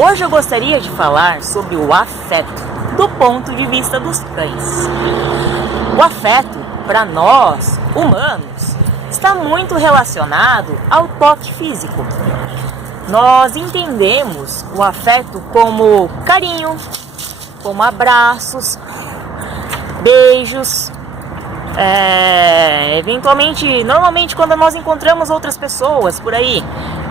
Hoje eu gostaria de falar sobre o afeto do ponto de vista dos cães. O afeto, para nós, humanos, está muito relacionado ao toque físico. Nós entendemos o afeto como carinho, como abraços, beijos. Normalmente quando nós encontramos outras pessoas por aí,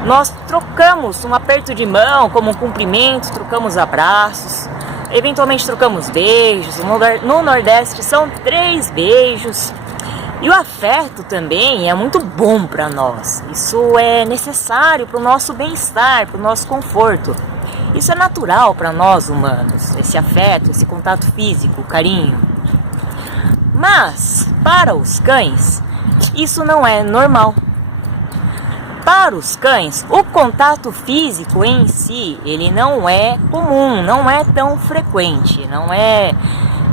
nós trocamos um aperto de mão como um cumprimento, trocamos abraços, eventualmente trocamos beijos. No Nordeste são 3 beijos. E o afeto também é muito bom para nós. Isso é necessário para o nosso bem-estar, para o nosso conforto. Isso é natural para nós humanos, esse afeto, esse contato físico, carinho. Mas, para os cães, isso não é normal. Para os cães, o contato físico em si, ele não é comum, não é tão frequente,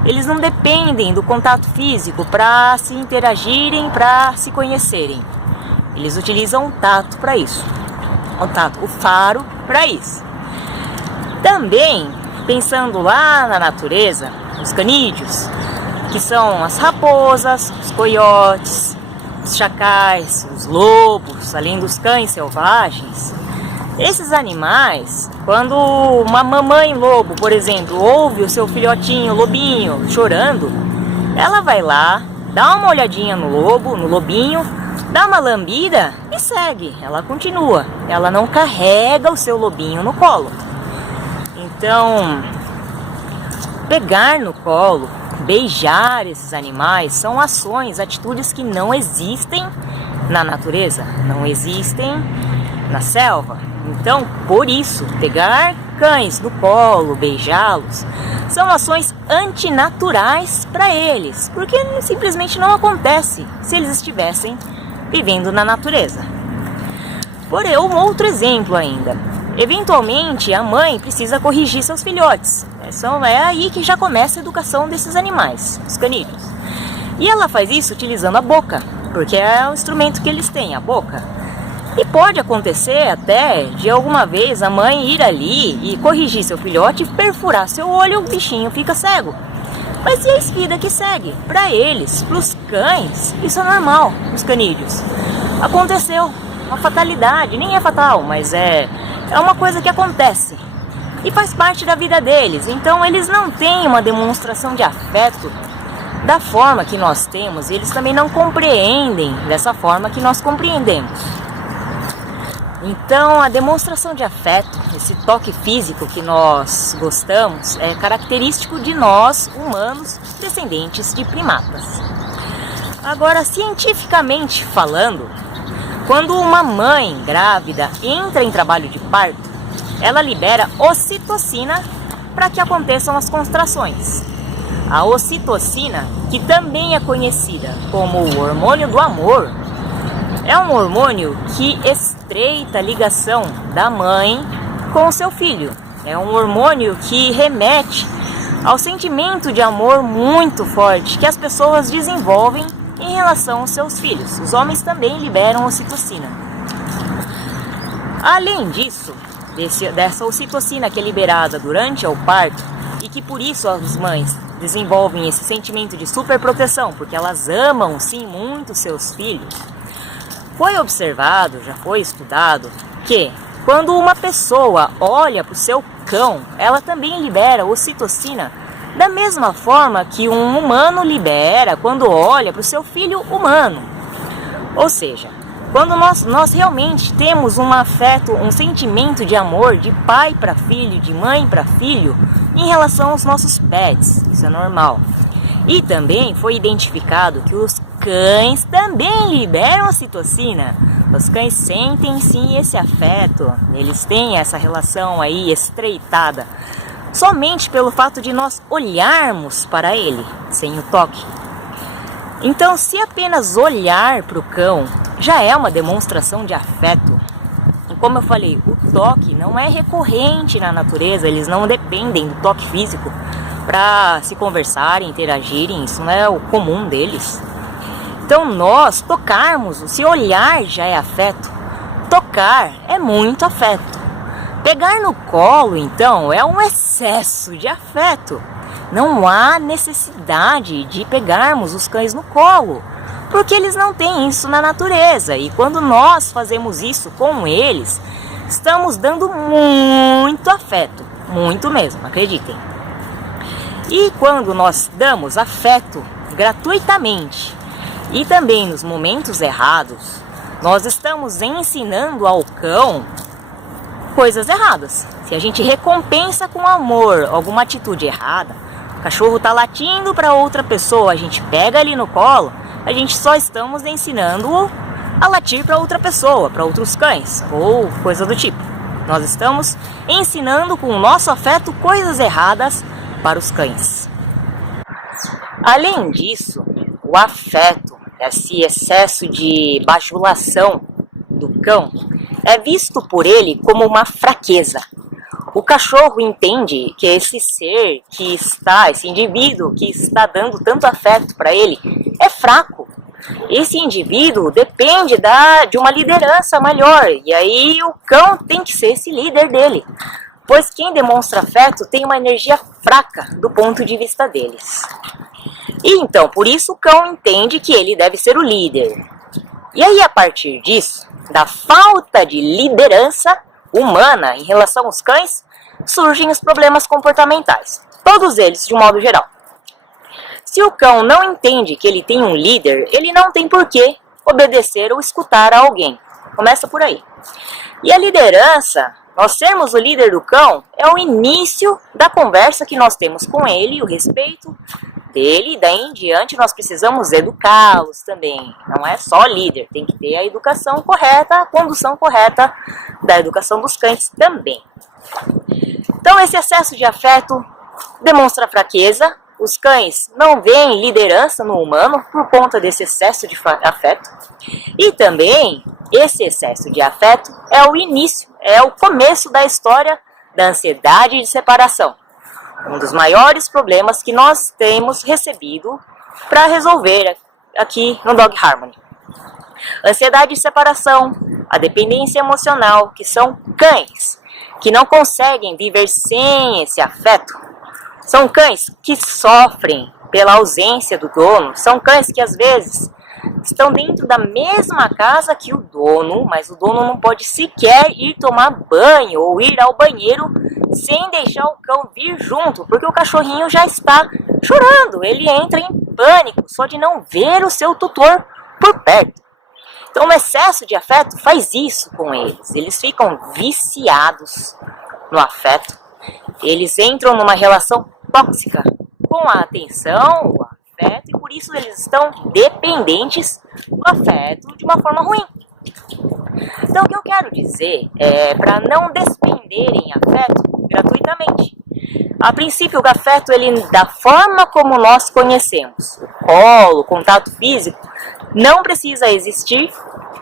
eles não dependem do contato físico para se interagirem, para se conhecerem. Eles utilizam o tato para isso, o faro para isso. Também, pensando lá na natureza, os canídeos, que são as raposas, os coiotes, os chacais, os lobos, além dos cães selvagens. Esses animais, quando uma mamãe lobo, por exemplo, ouve o seu filhotinho lobinho chorando, ela vai lá, dá uma olhadinha no lobinho, dá uma lambida e segue. Ela continua, ela não carrega o seu lobinho no colo. Então, pegar no colo, beijar esses animais são ações, atitudes que não existem na natureza, não existem na selva. Então, por isso, pegar cães no colo, beijá-los, são ações antinaturais para eles, porque simplesmente não acontece se eles estivessem vivendo na natureza. Porém, um outro exemplo ainda. Eventualmente, a mãe precisa corrigir seus filhotes. É aí que já começa a educação desses animais, os canídeos. E ela faz isso utilizando a boca, porque é o instrumento que eles têm, a boca. E pode acontecer até de alguma vez a mãe ir ali e corrigir seu filhote, perfurar seu olho, o bichinho fica cego. Mas e a vida que segue? Para eles, para os cães, isso é normal, os canídeos. Aconteceu, uma fatalidade, nem é fatal, mas é uma coisa que acontece. E faz parte da vida deles. Então eles não têm uma demonstração de afeto da forma que nós temos. E eles também não compreendem dessa forma que nós compreendemos. Então a demonstração de afeto, esse toque físico que nós gostamos, é característico de nós, humanos, descendentes de primatas. Agora, cientificamente falando, quando uma mãe grávida entra em trabalho de parto, ela libera ocitocina para que aconteçam as contrações. A ocitocina, que também é conhecida como o hormônio do amor, é um hormônio que estreita a ligação da mãe com o seu filho. É um hormônio que remete ao sentimento de amor muito forte que as pessoas desenvolvem em relação aos seus filhos. Os homens também liberam ocitocina. Além disso, dessa ocitocina que é liberada durante o parto e que por isso as mães desenvolvem esse sentimento de superproteção, porque elas amam sim muito seus filhos, foi observado, já foi estudado, que quando uma pessoa olha para o seu cão, ela também libera ocitocina da mesma forma que um humano libera quando olha para o seu filho humano. Ou seja, quando nós realmente temos um afeto, um sentimento de amor de pai para filho, de mãe para filho, em relação aos nossos pets, isso é normal. E também foi identificado que os cães também liberam ocitocina. Os cães sentem sim esse afeto, eles têm essa relação aí estreitada, somente pelo fato de nós olharmos para ele, sem o toque. Então, se apenas olhar para o cão já é uma demonstração de afeto. E como eu falei, o toque não é recorrente na natureza, eles não dependem do toque físico para se conversarem, interagirem, isso não é o comum deles. Então nós tocarmos, se olhar já é afeto, tocar é muito afeto. Pegar no colo, então, é um excesso de afeto. Não há necessidade de pegarmos os cães no colo, porque eles não têm isso na natureza. E quando nós fazemos isso com eles, estamos dando muito afeto, muito mesmo, acreditem. E quando nós damos afeto gratuitamente e também nos momentos errados, nós estamos ensinando ao cão coisas erradas. Se a gente recompensa com amor alguma atitude errada, o cachorro está latindo para outra pessoa, a gente pega ali no colo, a gente só estamos ensinando-o a latir para outra pessoa, para outros cães ou coisa do tipo. Nós estamos ensinando com o nosso afeto coisas erradas para os cães. Além disso, o afeto, esse excesso de bajulação do cão, é visto por ele como uma fraqueza. O cachorro entende que esse ser que está, esse indivíduo que está dando tanto afeto para ele, é fraco. Esse indivíduo depende de uma liderança maior, e aí o cão tem que ser esse líder dele. Pois quem demonstra afeto tem uma energia fraca do ponto de vista deles. E então, por isso o cão entende que ele deve ser o líder. E aí, a partir disso, da falta de liderança humana em relação aos cães, surgem os problemas comportamentais. Todos eles, de um modo geral. Se o cão não entende que ele tem um líder, ele não tem por que obedecer ou escutar a alguém. Começa por aí. E a liderança, nós sermos o líder do cão, é o início da conversa que nós temos com ele, o respeito dele, e daí em diante nós precisamos educá-los também. Não é só líder, tem que ter a educação correta, a condução correta da educação dos cães também. Então esse excesso de afeto demonstra fraqueza. Os cães não veem liderança no humano por conta desse excesso de afeto. E também esse excesso de afeto é o início, é o começo da história da ansiedade de separação. Um dos maiores problemas que nós temos recebido para resolver aqui no Dog Harmony. Ansiedade de separação, a dependência emocional, que são cães que não conseguem viver sem esse afeto. São cães que sofrem pela ausência do dono, são cães que às vezes estão dentro da mesma casa que o dono, mas o dono não pode sequer ir tomar banho ou ir ao banheiro sem deixar o cão vir junto, porque o cachorrinho já está chorando, ele entra em pânico só de não ver o seu tutor por perto. Então o excesso de afeto faz isso com eles, eles ficam viciados no afeto, eles entram numa relação tóxica com a atenção, o afeto, e por isso eles estão dependentes do afeto de uma forma ruim. Então o que eu quero dizer é para não despenderem afeto gratuitamente. A princípio o afeto, ele, da forma como nós conhecemos, o colo, o contato físico, não precisa existir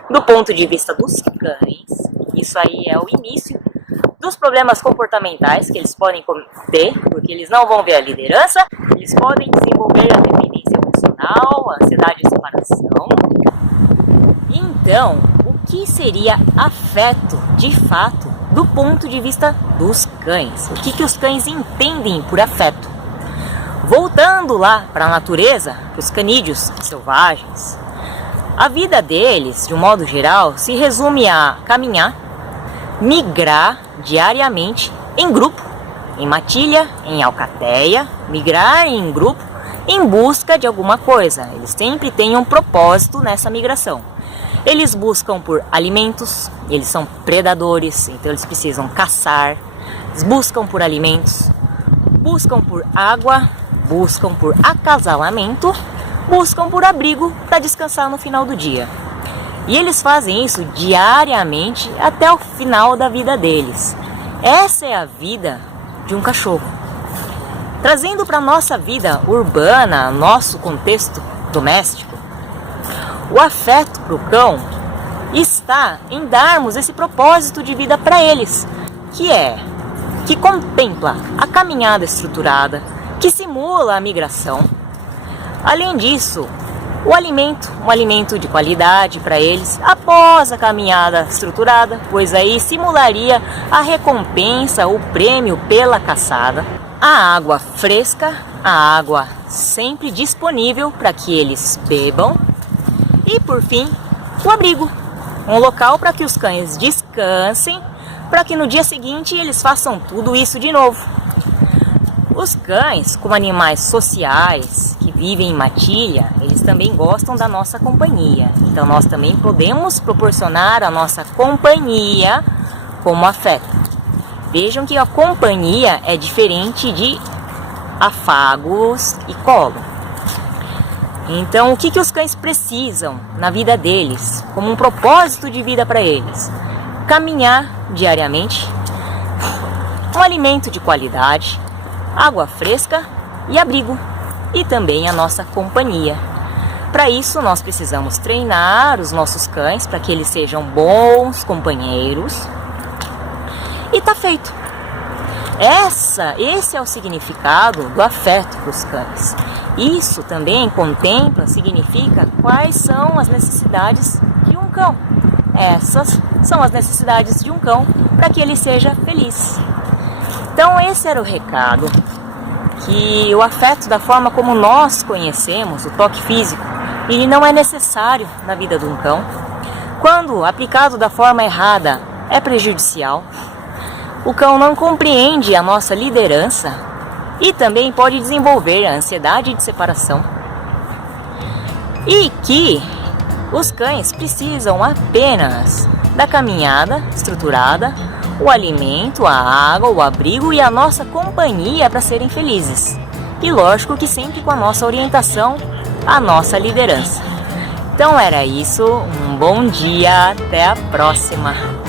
do ponto de vista dos cães. Isso aí é o início dos problemas comportamentais que eles podem ter, porque eles não vão ver a liderança, eles podem desenvolver a dependência emocional, a ansiedade de separação. Então, o que seria afeto, de fato, do ponto de vista dos cães? O que os cães entendem por afeto? Voltando lá para a natureza, para os canídeos selvagens, a vida deles, de um modo geral, se resume a caminhar, migrar diariamente em grupo, em matilha, em alcateia, migrar em grupo em busca de alguma coisa. Eles sempre têm um propósito nessa migração. Eles buscam por alimentos, eles são predadores, então eles precisam caçar, eles buscam por alimentos, buscam por água, buscam por acasalamento, buscam por abrigo para descansar no final do dia. E eles fazem isso diariamente até o final da vida deles. Essa é a vida de um cachorro. Trazendo para a nossa vida urbana, nosso contexto doméstico, o afeto para o cão está em darmos esse propósito de vida para eles, que contempla a caminhada estruturada, que simula a migração. Além disso, o alimento, um alimento de qualidade para eles após a caminhada estruturada, pois aí simularia a recompensa, o prêmio pela caçada. A água fresca, a água sempre disponível para que eles bebam. E por fim, o abrigo, um local para que os cães descansem, para que no dia seguinte eles façam tudo isso de novo. Os cães, como animais sociais que vivem em matilha, eles também gostam da nossa companhia. Então nós também podemos proporcionar a nossa companhia como afeto. Vejam que a companhia é diferente de afagos e colo. Então o que os cães precisam na vida deles, como um propósito de vida para eles? Caminhar diariamente, um alimento de qualidade, água fresca e abrigo, e também a nossa companhia. Para isso nós precisamos treinar os nossos cães para que eles sejam bons companheiros. E tá feito. Esse é o significado do afeto para os cães. Isso também contempla, significa quais são as necessidades de um cão. Essas são as necessidades de um cão para que ele seja feliz. Então esse era o recado, que o afeto da forma como nós conhecemos, o toque físico, ele não é necessário na vida de um cão. Quando aplicado da forma errada, é prejudicial. O cão não compreende a nossa liderança e também pode desenvolver a ansiedade de separação. E que os cães precisam apenas da caminhada estruturada, o alimento, a água, o abrigo e a nossa companhia para serem felizes. E lógico que sempre com a nossa orientação, a nossa liderança. Então era isso, um bom dia, até a próxima!